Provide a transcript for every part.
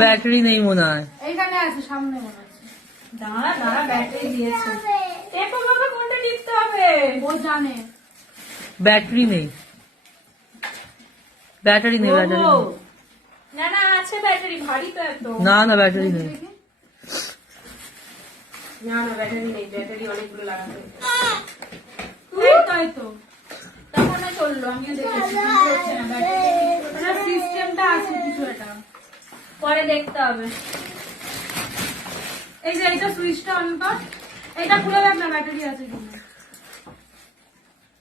Battery নেই মনে হয়, এইখানে আছে সামনে মনে হচ্ছে। দাঁড়া দাঁড়া, ব্যাটারি দিয়েছে। টেপো বাবা, কোনটা টিপতে হবে? ও জানে। ব্যাটারি নেই, ব্যাটারি নেই, ব্যাটারি নেই। না না, আছে ব্যাটারি, ভারী তো এত। না না, ব্যাটারি নেই। না না, ব্যাটারি নেই, ব্যাটারি অনেকগুলো লাগাতে হবে। তাই তো তখন না চললো, আমিও দেখেছি হচ্ছে না, ব্যাটারি সিস্টেমটা আছে কিছু, এটা পরে দেখতে হবে। এই যে এইটা সুইচটা অন কর, এটা খুলে দেখ না ব্যাটারি আছে কিনা।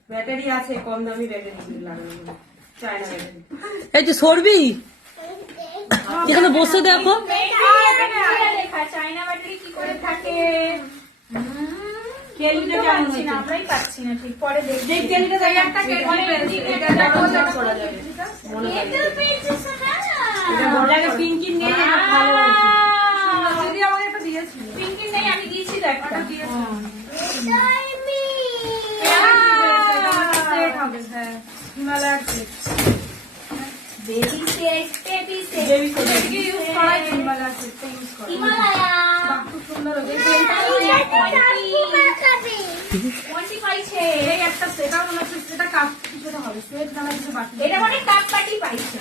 ব্যাটারি আছে, কম দামি ব্যাটারি লাগানো, চায়না ব্যাটারি। এই যে সরবি, এখানে বসে দেখো। চায়না ব্যাটারি কি করে থাকে? কেলিটা কেমন হয়েছে? আমরাই পাচ্ছি না ঠিক, পরে দেখি। এই কেলিটা দেখ, একটা কেলি পেয়েছে, এটা দেখো করা যাবে মনে হয়। এটা পিঙ্কি নেই, এটা ভালো আছে। দিদি আমাকে একটা দিয়েছিল। পিঙ্কি নেই, আমি দিয়েছি, দেখ ওটা দিয়েছে। হিমালয়ার set, baby set, baby set, baby set কি ইউজ করা, হিমালয়ার সেটটা ইউজ করা। হিমালয়া খুব সুন্দর হয়েছে। কোনটি পাইছে? এই একটা সেটা মনে হচ্ছে সেটা কাপ কিছুটা হবে, সেট না কিছু বাকি। এটা মানে কাপ পাটি পাইছে।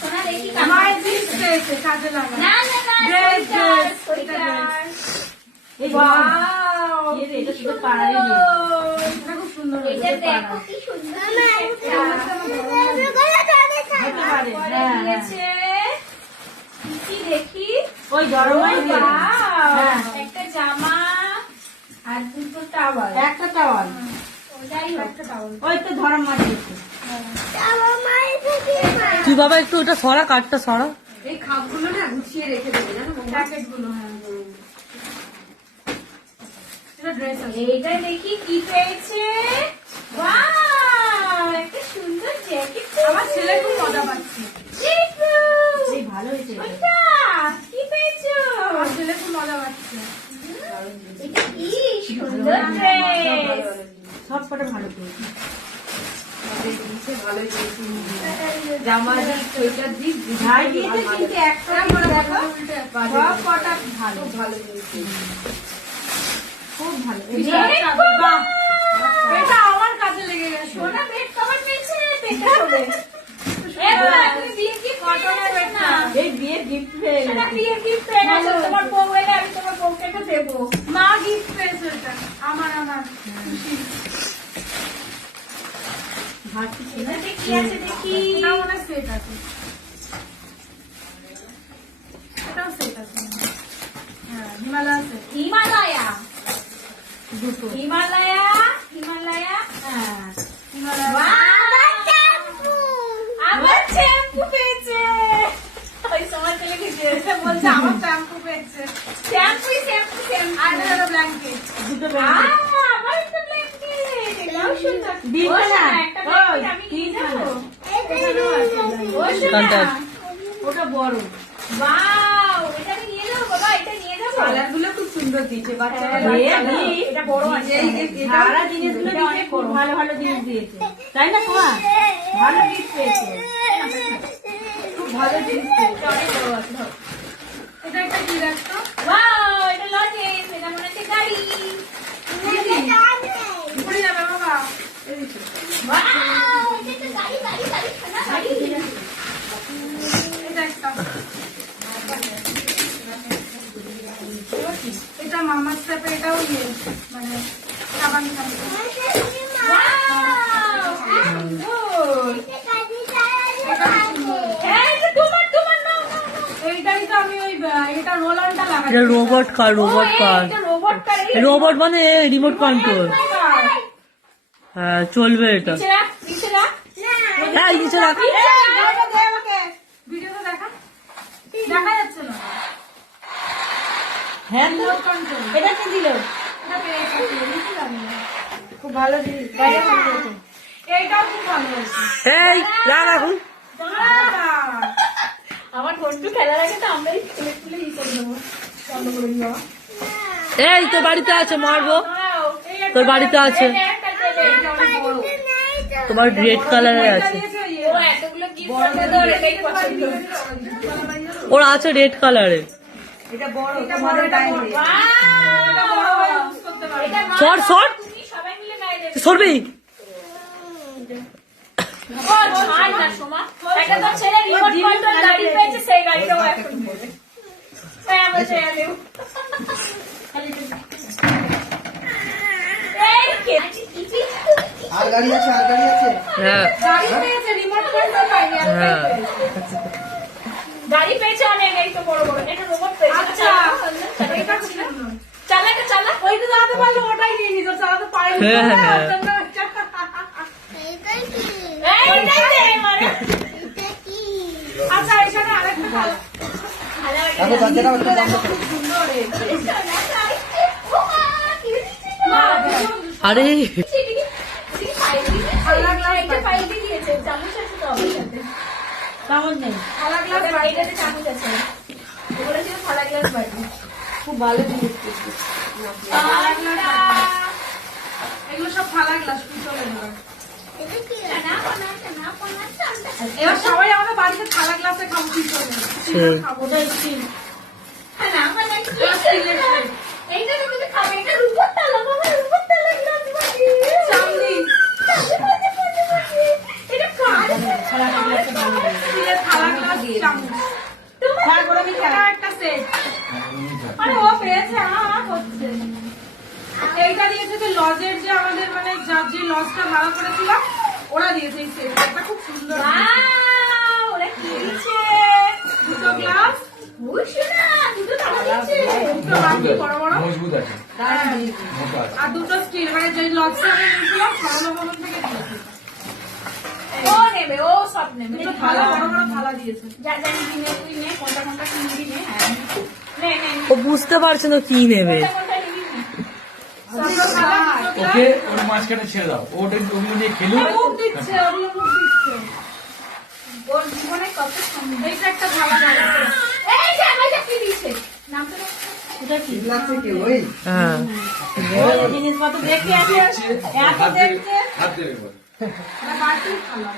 সোনা দেখি কাপ আমার জিনিস পেয়েছে, কাজে লাগা। না না না, Dress, dress, সোয়েটার। এই ওয়াও, এটা শুধু পাড়ারই এটা খুব সুন্দর হয়েছে। এটা দেখো কি সুন্দর হতে পারে। পরে দিয়েছে। কি দেখি? ওই গরমাই Wow, একটা জামা আর দুটো টাওয়াল। একটা টাওয়াল, ওটাই একটা টাওয়াল। ওই তো ধরম মারিয়েছে। তুই বাবা একটু ওটা সরা, কাঠটা সরা। এই খাপগুলো না গুছিয়ে রেখে দেবে জানো, প্যাকেট গুলো। হ্যাঁ, এটা ড্রেস আছে। এইটা দেখি কি পেয়েছে। ওয়াও, একটা সুন্দর জ্যাকেট। আমার ছেলে খুব মজা পাচ্ছে। এই ভালো হয়েছে। ওইটা কি পেয়েছো? আমার ছেলে খুব মজা পাচ্ছে। এটা কি সুন্দর ড্রেস। সব কটা ভালো পেয়েছে। জামা দি, সোয়েটার দি, ভাই দিয়েছে কিন্তু একটা মনে দেখো সব কটা ভালো ভালো দিয়েছে, খুব ভালো। বাহ, এটা আমার কাজে লেগে গেছে। সোনা বেড কভার পেয়েছে, পেটে শোবে। এবার তুমি বিয়ে কি কটনের বেড না? এই বিয়ে গিফট পেয়ে সেটা বিয়ে গিফট পেয়ে গেছো, তোমার বউ এলে আমি তোমার বউকে এটা দেবো। মা গিফট পেয়েছে এটা, আমার খুশি। এটাতে কি আছে দেখি। এটা মনে সেট আছে, এটাও সেট আছে। হ্যাঁ, হিমালয়া সেট হিমালয়া, দুটো। হিমালয়া, হিমালয়া। হ্যাঁ, হিমালয়া। আবার শ্যাম্পু পেয়েছে। ওই সময় চলে গেছে, বলছে আমার শ্যাম্পু পেয়েছে। শ্যাম্পুই শ্যাম্পু শ্যাম্পু। আর একটা ব্ল্যাঙ্কেট, দুটো আবার ব্ল্যাঙ্কেট। একটা ব্ল্যাঙ্কেট, এটাও সুন্দর। দিবে ও না? সোনা, একটা ব্ল্যাঙ্কেট আমি নিয়ে যাবো। এখানেও আছে blanket। ও সোনা, Contact. ওটা বড়। ওয়াও, এটা আমি নিয়ে যাবো বাবা, এটা নিয়ে যাবো। কালার গুলো খুব সুন্দর দিয়েছে বাচ্চারা। এটা বড় আছে। সারা জিনিসগুলো দিয়েছে, খুব ভালো ভালো জিনিস দিয়েছে, তাই না তোমা? ভালো গিফট পেয়েছে, খুব ভালো জিনিস পেয়েছে। অনেক বড় আছে, ধরো। এটা একটা কি রাখতো? ওয়াও, এটা লজেন্স, এটা মনে হচ্ছে গাড়ি। ঘুরে যাবে বাবা। ওয়াও, এটা একটা গাড়ি, গাড়ি, গাড়ি, সোনা, গাড়ি। এটা একটা, এটা মামার স্টেপে, এটাও ইয়ে মানে সাবান খাবে। ওয়াও, সুন্দর। এটা সুন্দর। হ্যাঁ, এটা তোমার, তোমার, নাও, নাও, নাও। এইটাই তো আমি ওই এটা রোলারটা লাগাই। এটা রোবট কার, রোবট ও, কার। এটা রোবট কার। রোবট মানে রিমোট কন্ট্রোল। হ্যাঁ, চলবে এটা। নিচে রাখ, নিচে রাখ। হ্যাঁ, নিচে রাখি। ভিডিওটা দে আমাকে, ভিডিওটা দেখা, দেখা যাচ্ছে না। হ্যাঁ, রিমোট কন্ট্রোল, এটা কি দিল? এটা পেয়েছি, খুব ভালো জিনিস, বাইরে এইটাও খুব ভালো হয়েছে। এই রাখুন। আমার ঠোঁটটু খেলার আগে তো আমরাই খুলে খুলে ই করে দেবো, বন্ধ করে দিও। এই তোর বাড়িতে আছে, মারবো। তোর বাড়িতে আছে, তোমার রেড কালারের আছে। ও এতগুলো গিফট আছে তো এটাই পছন্দ। ওর আছে রেড কালারের। এটা বড়, তোমাদের বাইরে। এটা মা, সর সর, তুমি সবাই মিলে গায়ে দেবে। সরবি। ও ছাড় না সোমা, একটা তো ছেলে রিমোট কন্ট্রোল গাড়ি পেয়েছে, সেই গাড়িটাও এখন বলে তাই আমরা ছেড়ে দেব। এই কে আর গাড়ি আছে, আর গাড়ি আছে। হ্যাঁ গাড়ি পেয়েছে, রিমোট কন্ট্রোল পাইনি, একটাই হ্যাঁ। পেয়েছে। গাড়ি পেয়েছে অনেক, এই তো বড় বড় এটা রোবট পেয়েছে। আচ্ছা, এটা ছিল না। চালা একটা চালা। ওইটা চালাতে পারলে ওটাই নিয়ে নিত, চালাতে পারিনি। হ্যাঁ, হ্যাঁ। এইটাই দে মানে। আচ্ছা, এখানে আরেকটা ভালো। দেখো দরজাটা একটু বন্ধ করো। খুব সুন্দর হয়েছে। আরে থালা গ্লাস একটা ফাইল দিয়েছে, চামচ আছে তো আমার সাথে। চামচ নেই। থালা গ্লাস ওদের বাড়িটাতে চামচ আছে। ওগুলো ছিল থালা গ্লাস বাটি। খুব ভালো জিনিস পেয়েছি। এগুলো সব থালা গ্লাস পিতলের এবার সবাই আমরা বাড়িতে থালা গ্লাসে খাবো, পিতলের সেই। খাবো। এইটা তুমি তো খাবে, এটা রূপোর তালা বাবা, রূপোর তালা গ্লাস বাটি। চামড়ি এটা কার? স্টিলের থালা গ্লাস চামচ। এটাও একটা সেট। আরে ও পেয়েছে, আমার হচ্ছে। এইটা দিয়েছে যে লজের, যে আমাদের মানে যে লজটা ভাড়া করেছিলাম ওরা দিয়েছে এই সেট। এটা খুব সুন্দর। ওয়াও, ওরা কি দিয়েছে? দুটো গ্লাস, ওই শোনা, দুটো তালা দিয়েছে। দুটো বাটি বড় বড়, মজবুত আছে, মোটা আছে। আর দুটো স্টিল, মানে যে লজটা আমি নিয়েছিলাম সরলা ভবন থেকে দিয়েছে। ও নেবে, ও সব নেবে। দুটো থালা, বড় বড় থালা দিয়েছে। যা জানি কিনে তুই নে, কোনটা কোনটা কিনবি নে। হ্যাঁ নে নে নে। ও বুঝতে পারছে না কি নেবে। কোনটা কোনটা নিবি নে। দুটো থালা, দুটো গ্লাস। ওকে ওর মাঝখানে ছেড়ে দাও, ওটা ওগুলো নিয়ে খেলুক। মুখ দিচ্ছে, ওগুলো মুখ দিচ্ছে। ওর জীবনে কত সম্মান। এইটা একটা থালা গ্লাস। এই যে আমার চাকরি দিয়েছে। নামটা দেখ। গ্লাস থেকে ওই হ্যাঁ জিনিসপত্র দেখে আছে, এত দেখছে। হাত দেবে বল। এটা বাটির থালা।